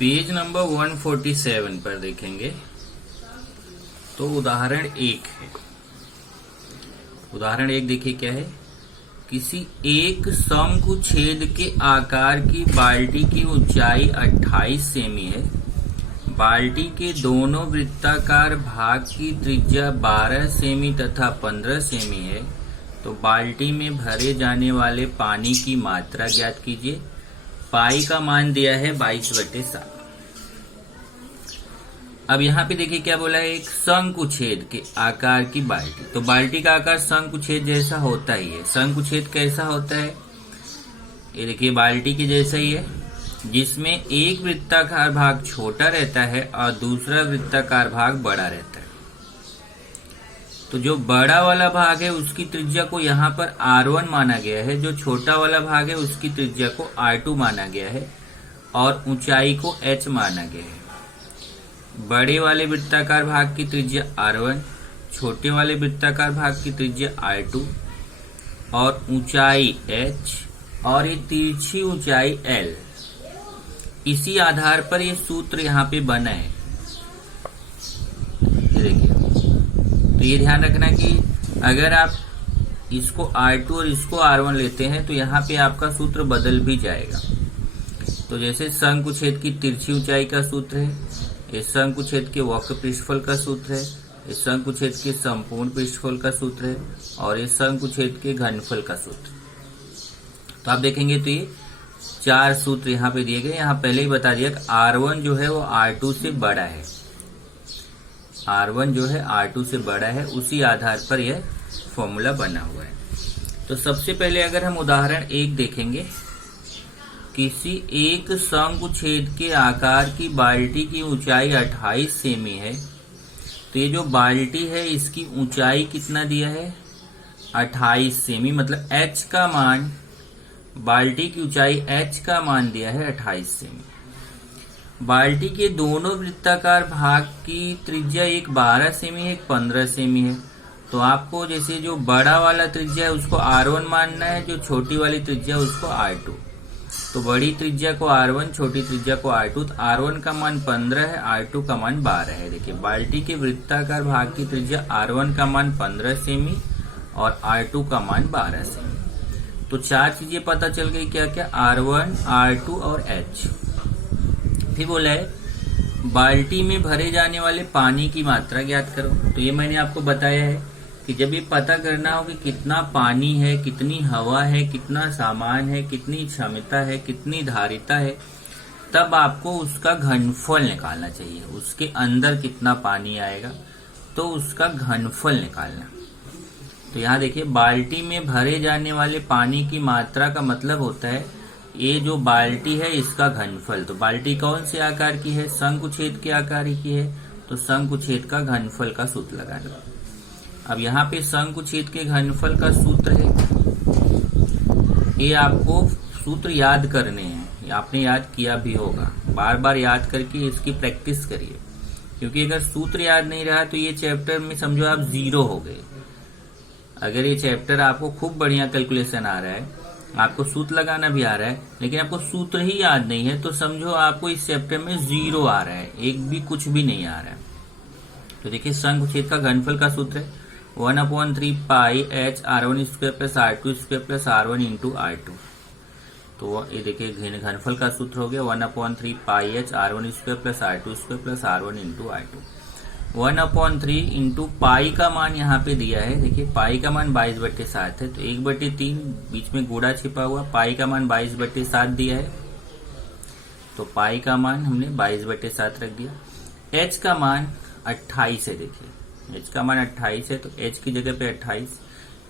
Page number 147 पर देखेंगे तो उदाहरण 1 है। उदाहरण 1 देखिए क्या है। किसी एक शंकुछेद के आकार की बाल्टी की ऊंचाई 28 सेमी है। बाल्टी के दोनों वृत्ताकार भाग की त्रिज्या 12 सेमी तथा 15 सेमी है। तो बाल्टी में भरे जाने वाले पानी की मात्रा ज्ञात कीजिए। पाई का मान दिया है 22/7। अब यहाँ पे देखिए क्या बोला है, एक शंकुछेद के आकार की बाल्टी। तो बाल्टी का आकार शंकुछेद जैसा होता ही है। शंकुछेद कैसा होता है, ये देखिए बाल्टी के जैसा ही है, जिसमें एक वृत्ताकार भाग छोटा रहता है और दूसरा वृत्ताकार भाग बड़ा रहता है। तो जो बड़ा वाला भाग है उसकी त्रिज्या को यहाँ पर R1 माना गया है। जो छोटा वाला भाग है उसकी त्रिज्या को R2 माना गया है और ऊंचाई को h माना गया है। बड़े वाले वृत्ताकार भाग की त्रिज्या R1, छोटे वाले वृत्ताकार भाग की त्रिज्या R2 और ऊंचाई h और ये तिरछी ऊंचाई L। इसी आधार पर ये सूत्र यहाँ पे बना है। देखिए, तो ये ध्यान रखना कि अगर आप इसको R2 और इसको R1 लेते हैं तो यहाँ पे आपका सूत्र बदल भी जाएगा। तो जैसे शंकुछेद की तिरछी ऊंचाई का सूत्र है, इस शंकुछेद के वक्र पृष्ठफल का सूत्र है, इस शंकुछेद के संपूर्ण पृष्ठफल का सूत्र है और इस शंकुछेद के घनफल का सूत्र। तो आप देखेंगे तो ये 4 सूत्र यहाँ पे दिए गए। यहाँ पहले ही बता दिया कि R1 जो है वो R2 से बड़ा है। R1 जो है R2 से बड़ा है, उसी आधार पर यह फॉर्मूला बना हुआ है। तो सबसे पहले अगर हम उदाहरण 1 देखेंगे, किसी एक शंकुछेद के आकार की बाल्टी की ऊंचाई 28 सेमी है। तो ये जो बाल्टी है इसकी ऊंचाई कितना दिया है, 28 सेमी, मतलब h का मान, बाल्टी की ऊंचाई h का मान दिया है 28 सेमी। बाल्टी के दोनों वृत्ताकार भाग की त्रिज्या एक 12 सेमी है, एक 15 सेमी है। तो आपको जैसे जो बड़ा वाला त्रिज्या है उसको R1 मानना है, जो छोटी वाली त्रिज्या है उसको R2। तो बड़ी त्रिज्या को R1, छोटी त्रिज्या को R2। तो R1 का मान 15 है, R2 का मान 12 है। देखिए बाल्टी के वृत्ताकार भाग की त्रिज्या R1 का मान 15 सेमी और R2 का मान 12 सेमी। तो 4 चीजें पता चल गई, क्या क्या, R1, R2 और H। फिर बोला है बाल्टी में भरे जाने वाले पानी की मात्रा ज्ञात करो। तो ये मैंने आपको बताया है कि जब ये पता करना हो कि कितना पानी है, कितनी हवा है, कितना सामान है, कितनी क्षमता है, कितनी धारिता है, तब आपको उसका घनफल निकालना चाहिए। उसके अंदर कितना पानी आएगा तो उसका घनफल निकालना। तो यहाँ देखिए बाल्टी में भरे जाने वाले पानी की मात्रा का मतलब होता है ये जो बाल्टी है इसका घनफल। तो बाल्टी कौन से आकार की है, शंकुछेद के आकार की है, तो शंकुछेद का घनफल का सूत्र लगाना। अब यहाँ पे शंकुछेद के घनफल का सूत्र है, ये आपको सूत्र याद करने हैं। आपने याद किया भी होगा, बार बार याद करके इसकी प्रैक्टिस करिए, क्योंकि अगर सूत्र याद नहीं रहा तो ये चैप्टर में समझो आप 0 हो गए। अगर ये चैप्टर आपको खूब बढ़िया कैलकुलेशन आ रहा है, आपको सूत्र लगाना भी आ रहा है, लेकिन आपको सूत्र ही याद नहीं है, तो समझो आपको इस चैप्टर में 0 आ रहा है, एक भी कुछ भी नहीं आ रहा है। तो देखिए शंकुछेद का घनफल का सूत्र है 1/3 पाई h R1² plus R2² plus R1 into R2। तो ये देखिए घनफल का सूत्र हो गया 1/3 पाई h R1² plus R2² plus R1 into R2। 1/3 into pi का मान यहाँ पे दिया है। देखिए पाई का मान 22/7 है, तो 1/3 बीच में गुणा छिपा हुआ, पाई का मान 22/7 दिया है, तो पाई का मान हमने 22/7 रख दिया। h का मान 28 है। देखिए h का मान 28 है, तो h की जगह पे 28,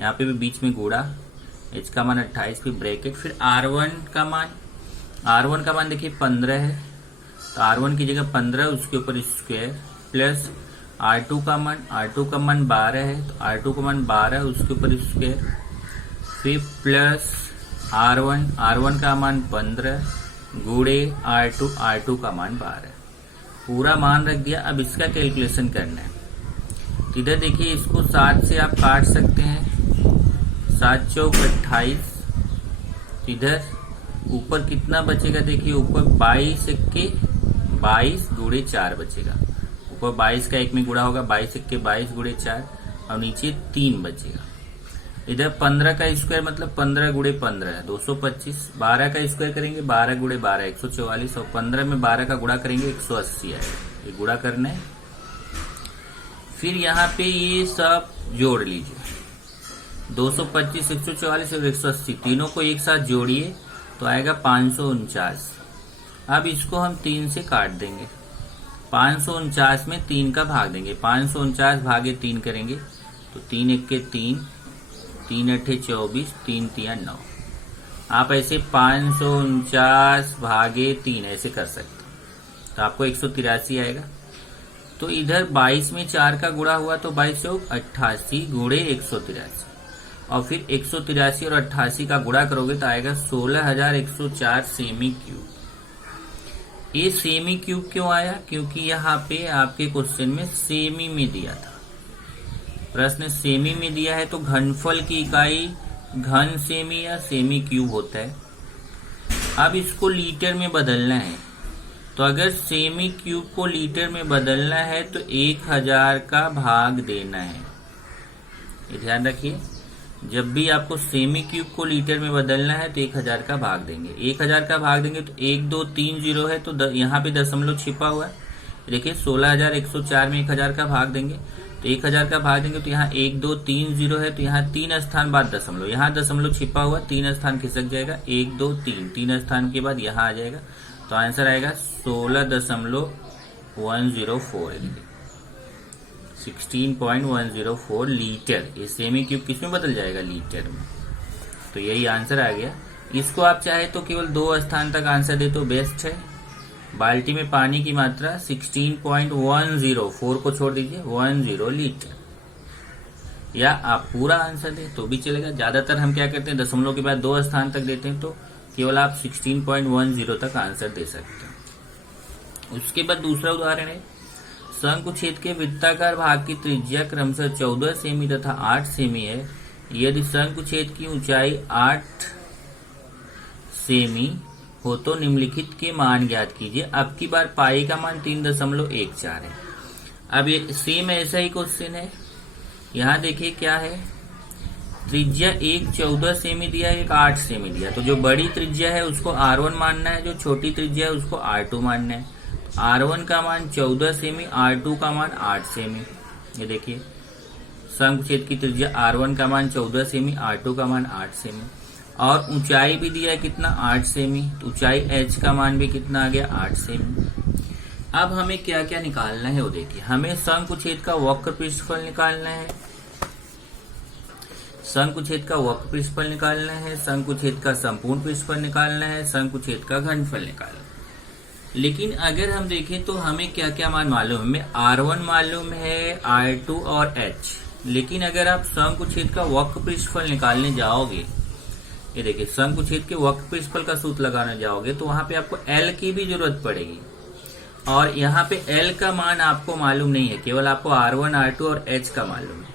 यहाँ पे भी बीच में गुणा, h का मान 28 फिर ब्रैकेट, फिर R1 का मान देखिए 15 है, तो R1 की जगह 15, उसके ऊपर स्क्वायर, प्लस R2 का मान 12 है, तो R2 का मान 12, उसके ऊपर स्क्वायर, फिर प्लस R1 का मान 15 गुणे R2 का मान 12, पूरा मान रख दिया। अब इसका कैलकुलेशन करना है। तो इधर देखिए इसको 7 से आप काट सकते हैं, 7 चौक 28, इधर ऊपर कितना बचेगा, देखिए ऊपर 22 के 22 गुणे 4 बचेगा। ऊपर 22 का 1 में गुणा होगा, 22 1 के 22 गुणे 4 और नीचे 3 बचेगा। इधर 15 का स्क्वायर मतलब 15 गुणे 15 225। 12 का स्क्वायर करेंगे 12 गुणे 12 144 और 15 में 12 का गुणा करेंगे 180 आएगा। ये गुणा करना है। फिर यहाँ पे ये सब जोड़ लीजिए, 225 144 और 180 तीनों को एक साथ जोड़िए तो आएगा 549। अब इसको हम 3 से काट देंगे। 549 में 3 का भाग देंगे, 549 भागे 3 करेंगे तो 3 1 के 3, 3 8 24, 3 3 9। आप ऐसे 549 भागे 3 ऐसे कर सकते हैं तो आपको 183 आएगा। तो इधर 22 में 4 का गुणा हुआ तो 22 चौक 88 गुणे 183 और फिर 183 और 88 का गुणा करोगे तो आएगा 16104 सेमी क्यूब। ये सेमी क्यूब क्यों आया? क्योंकि यहाँ पे आपके क्वेश्चन में सेमी में दिया था। प्रश्न सेमी में दिया है तो घनफल की इकाई घन सेमी या सेमी क्यूब होता है। अब इसको लीटर में बदलना है तो अगर सेमी क्यूब को लीटर में बदलना है तो 1000 का भाग देना है। ये ध्यान रखिए, जब भी आपको सेमी क्यूब को लीटर में बदलना है तो 1000 का भाग देंगे। 1000 का भाग देंगे तो 1 2 3 0 है तो यहाँ पे दशमलव छिपा हुआ है। देखिए 16104 में 1000 का भाग देंगे तो 1000 का भाग देंगे तो यहाँ 1 2 3 0 है तो यहाँ 3 स्थान बाद दशमलव, यहाँ दशमलव छिपा हुआ 3 स्थान खिसक जाएगा, 1 2 3 3 स्थान के बाद यहाँ आ जाएगा तो आंसर आएगा 16.104 है। 16.104 लीटर। ये सेमी क्यूब किस में बदल जाएगा? लीटर में। तो यही आंसर आ गया। इसको आप चाहे तो केवल 2 स्थान तक आंसर दे तो बेस्ट है। बाल्टी में पानी की मात्रा 16.10, 4 को छोड़ दीजिए, 10 लीटर। या आप पूरा आंसर दे तो भी चलेगा। ज्यादातर हम क्या करते हैं, दशमलव के बाद 2 स्थान तक देते हैं तो केवल आप 16.10 तक आंसर दे सकते हैं। उसके बाद दूसरा उदाहरण है, शंकु छेद के वृत्ताकार भाग की त्रिज्या क्रमशः 14 सेमी तथा 8 सेमी है। यदि शंकु छेद की ऊंचाई 8 सेमी हो तो निम्नलिखित के मान ज्ञात कीजिए। अब की बार पाई का मान 3.14 है। अब ये सेम ऐसा ही क्वेश्चन है। यहाँ देखिए क्या है, त्रिज्या एक 14 सेमी दिया है, एक 8 सेमी दिया। तो जो बड़ी त्रिज्या है उसको R1 मानना है, जो छोटी त्रिज्या है उसको R2 मानना है। R1 का मान 14 सेमी, R2 का मान 8 सेमी। ये देखिए शंकु छेद की त्रिज्या R1 का मान 14 सेमी, R2 का मान 8 सेमी और ऊंचाई भी दिया है कितना, 8 सेमी। तो ऊंचाई H का मान भी कितना आ गया, 8 सेमी। अब हमें क्या क्या निकालना है वो देखिए। हमें शंकु छेद का वक्र पृष्ठफल निकालना है, शंकु छेद का वक्र पृष्ठफल निकालना है, शंकु छेद का संपूर्ण पृष्ठफल निकालना है, शंकु छेद का घनफल निकालना है। लेकिन अगर हम देखें तो हमें क्या क्या मान मालूम है। हमें R1 मालूम है, R2 और H। लेकिन अगर आप शंकु छेद का वक्र पृष्ठफल निकालने जाओगे, ये देखिए शंकु छेद के वक्र पृष्ठफल का सूत्र लगाने जाओगे तो वहां पे आपको L की भी जरूरत पड़ेगी और यहाँ पे L का मान आपको मालूम नहीं है, केवल आपको R1 R2 और H का मालूम है।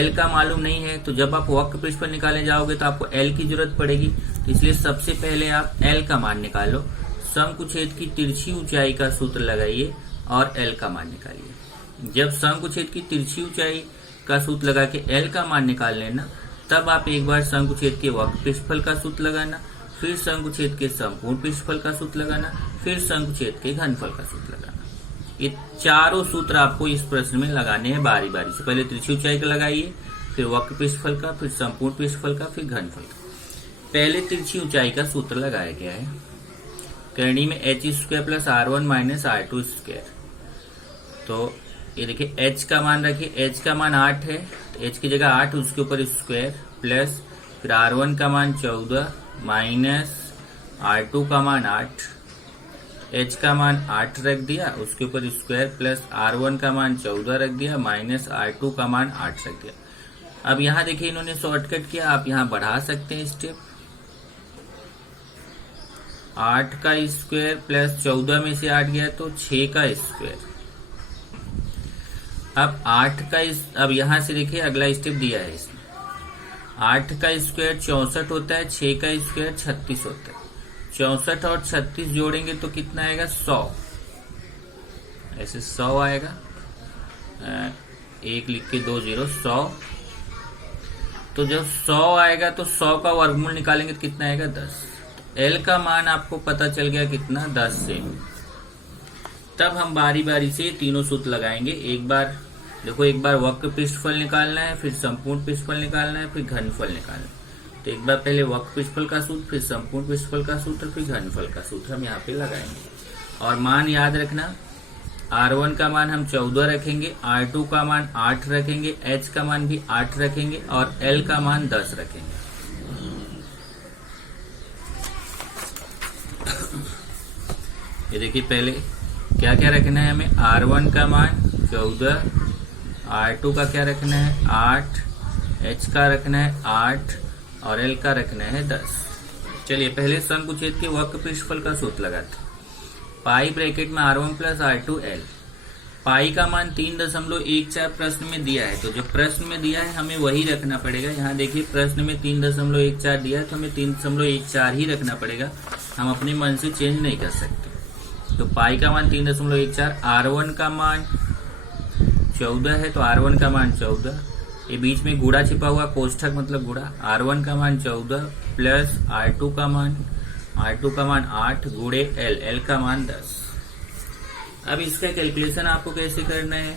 L का मालूम नहीं है तो जब आप वक्र पृष्ठफल निकालने जाओगे तो आपको L की जरूरत पड़ेगी। तो इसलिए सबसे पहले आप L का मान निकालो। शंकु छेद की तिरछी ऊंचाई का सूत्र लगाइए और L का मान निकालिए। जब शंकु छेद की तिरछी ऊंचाई का सूत्र लगा के L का मान निकाल लेना, तब आप एक बार शंकु छेद के वक्र पृष्ठफल का सूत्र लगाना, फिर शंकु छेद के संपूर्ण पृष्ठफल का सूत्र लगाना, फिर शंकु छेद के घनफल का सूत्र लगाना। ये चारों सूत्र आपको इस प्रश्न में लगाने हैं बारी बारी से। पहले तिरछी ऊंचाई का लगाइए, फिर वक्र पृष्ठफल का, फिर संपूर्ण पृष्ठफल का, फिर घनफल का। पहले तिरछी ऊंचाई का सूत्र लगाया गया है, करणी में h² plus R1 minus R2 square. तो ये देखिए h का मान रखिए, h का मान 8 है तो h की जगह 8 उसके ऊपर स्क्वायर प्लस फिर R1 का मान 14 माइनस R2 का मान 8, h का मान 8 रख दिया उसके ऊपर स्क्वायर प्लस R1 का मान 14 रख दिया माइनस R2 का मान 8 रख दिया। अब यहाँ देखिए इन्होंने शॉर्टकट किया, आप यहाँ बढ़ा सकते हैं स्टेप। 8 का स्क्वायर प्लस 14 में से 8 गया तो 6 का स्क्वायर। अब 8 का अब यहां से देखिए अगला स्टेप दिया है इसमें। 8 का स्क्वायर 64 होता है, 6 का स्क्वायर 36 होता है। 64 और 36 जोड़ेंगे तो कितना आएगा, 100। ऐसे 100 आएगा, 1 लिख के 2 0 100। तो जब 100 आएगा तो 100 का वर्गमूल निकालेंगे तो कितना आएगा 10। एल का मान आपको पता चल गया कितना 10 सेमी। तब हम बारी बारी से तीनों सूत्र लगाएंगे। एक बार देखो, एक बार वक्र पृष्ठफल निकालना है, फिर संपूर्ण पृष्ठफल निकालना है, फिर घनफल निकालना है। तो एक बार पहले वक्र पृष्ठफल का सूत्र, फिर संपूर्ण पृष्ठफल का सूत्र, फिर घनफल का सूत्र हम यहाँ पे लगाएंगे। और मान याद रखना, R1 का मान हम 14 रखेंगे, R2 का मान 8 रखेंगे, H का मान भी 8 रखेंगे और L का मान 10 रखेंगे। ये देखिए, पहले क्या क्या रखना है हमें, R1 का मान 14, R2 का क्या रखना है 8, H का रखना है 8 और L का रखना है 10। चलिए पहले शंकुछेद के वक्र पृष्ठफल का सूत्र लगाते। पाई ब्रैकेट में R1 प्लस R2 L। पाई का मान 3.14 प्रश्न में दिया है, तो जो प्रश्न में दिया है हमें वही रखना पड़ेगा। यहाँ देखिए प्रश्न में 3.14 दिया है तो हमें 3.14 ही रखना पड़ेगा, हम अपने मन से चेंज नहीं कर सकते। तो पाई का मान 3.14, R1 का मान 14 है तो R1 का मान 14, ये बीच में गुणा छिपा हुआ कोष्ठक मतलब गुणा, R1 का मान 14 प्लस R2 का मान 8 गुणे L का मान 10। अब इसका कैलकुलेशन आपको कैसे करना है,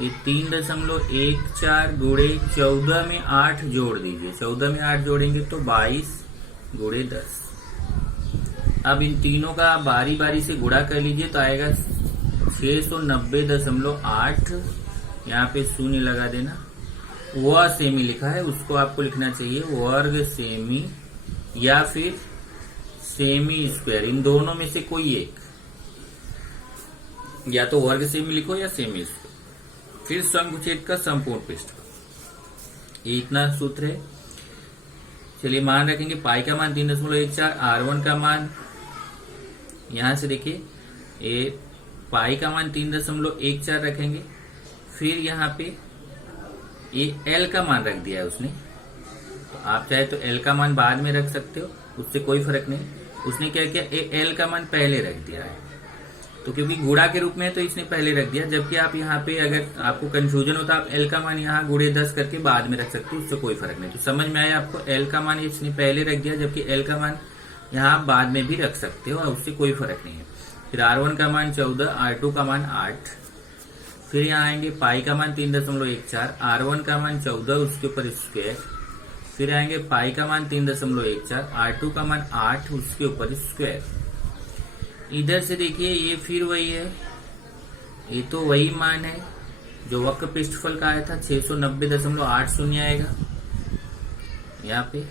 ये 3.14 गुणे 14 में 8 जोड़ दीजिए, 14 में 8 जोड़ेंगे तो 22 गुणे 10। अब इन तीनों का बारी बारी से गुणा कर लीजिए तो आएगा 690.8। यहाँ पे शून्य लगा देना, वह सेमी लिखा है उसको आपको लिखना चाहिए वर्ग सेमी या फिर सेमी स्क्वायर, इन दोनों में से कोई एक, या तो वर्ग सेमी लिखो या सेमी स्क्वायर। फिर शंकुछेद का संपूर्ण पृष्ठफल, ये इतना सूत्र है। चलिए मान रखेंगे, पाई का मान 3.14, R1 का मान, यहां से देखिए ये पाई का मान 3.14 रखेंगे, फिर यहाँ पे ये L का मान रख दिया है उसने, तो आप चाहे तो L का मान बाद में रख सकते हो, उससे कोई फर्क नहीं। उसने क्या किया, L का मान पहले रख दिया है, तो क्योंकि गुणा के रूप में है तो इसने पहले रख दिया। जबकि आप यहाँ पे अगर आपको कंफ्यूजन होता आप L का मान यहाँ गुणे 10 करके बाद में रख सकते हो, उससे कोई फर्क नहीं। तो समझ में आया आपको, L का मान इसने पहले रख दिया, जबकि L का मान यहाँ बाद में भी रख सकते हो और उससे कोई फर्क नहीं है। फिर R1 का मान 14, R2 का मान 8, फिर यहाँ आएंगे पाई का मान 3.14, R1 का मान 14 उसके ऊपर स्क्वायर, फिर आएंगे पाई का मान 3.14, R2 का मान 8 उसके ऊपर स्क्वायर। इधर से देखिए ये फिर वही है, ये तो वही मान है जो वक्र पृष्ठफल का आया था, 690.80 आएगा यहाँ पे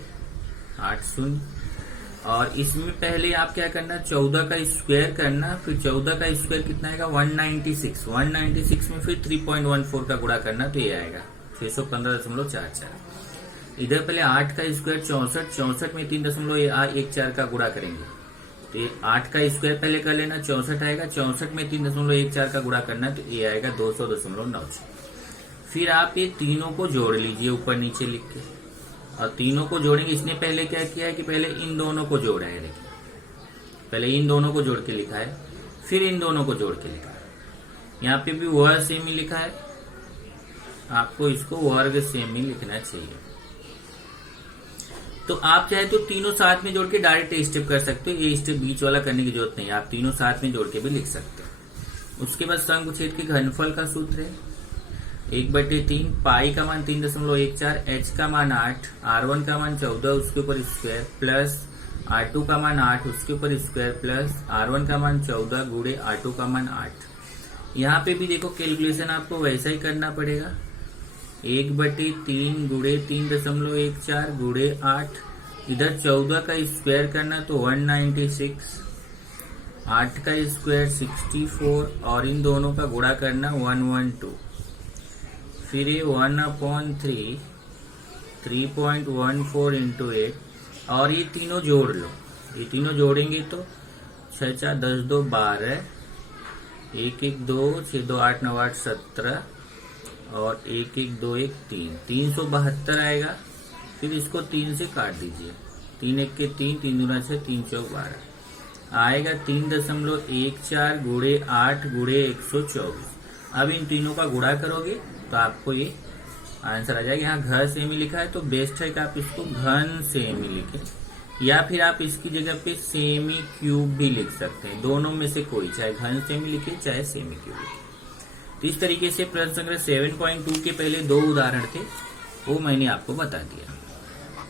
80। और इसमें पहले आप क्या करना, 14 का स्क्वायर करना, फिर 14 का स्क्वायर कितना आएगा 196, 196 में फिर 3.14 का गुणा करना तो ये आएगा 615.44। इधर पहले 8 का स्क्वायर 64, 64 में 3.14 का गुणा करेंगे तो ये 8 का स्क्वायर पहले कर लेना, 64 आएगा, 64 में 3.14 का गुणा करना तो ये आएगा 200.96। फिर आप ये तीनों को जोड़ लीजिए ऊपर नीचे लिख के, और तीनों को जोड़ेंगे। इसने पहले क्या किया है कि पहले इन दोनों को जोड़ा है, देखिए पहले इन दोनों को जोड़ के लिखा है, फिर इन दोनों को जोड़ के लिखा है। यहाँ पे भी वर्ग सेमी लिखा है, आपको इसको वर्ग सेमी लिखना चाहिए। तो आप चाहे तो तीनों साथ में जोड़ के डायरेक्ट स्टेप कर सकते हो, ये स्टेप बीच वाला करने की जरूरत नहीं है, आप तीनों साथ में जोड़ के भी लिख सकते हो। उसके बाद शंकुछेद के घनफल का सूत्र है 1/3, पाई का मान 3.14, H का मान 8, R1 का मान 14 उसके ऊपर स्क्वायर, प्लस R2 का मान 8 उसके ऊपर स्क्वायर, प्लस R1 का मान 14 गुणे R2 का मान 8। यहाँ पे भी देखो कैलकुलेशन आपको वैसा ही करना पड़ेगा, 1/3 गुणे 3.14 गुणे 8, इधर 14 का स्क्वायर करना तो 196, 8 का स्क्वायर 64 और इन दोनों का गुणा करना 112, फिर ये 1/3 3.14 इंटू 8 और ये तीनों जोड़ लो, ये तीनों जोड़ेंगे तो 6 4 10 2 12, 1 1 2 6 2 8 9 8 17 और 1 1 2 1 3 372 आएगा। फिर इसको 3 से काट दीजिए, 3 1 के 3, 3 दूना 6, 3 चौक 12। आएगा 3.14 गुणे 8 गुणे 124। अब इन तीनों का गुणा करोगे तो आपको ये आंसर आ जाएगा। यहाँ घ सेमी लिखा है तो बेस्ट है कि आप इसको घन सेमी लिखें, या फिर आप इसकी जगह पे सेमी क्यूब भी लिख सकते हैं। दोनों में से कोई, चाहे घन सेमी लिखे चाहे सेमी क्यूब लिखे। तो इस तरीके से प्रश्न संख्या 7.2 के पहले 2 उदाहरण थे, वो मैंने आपको बता दिया।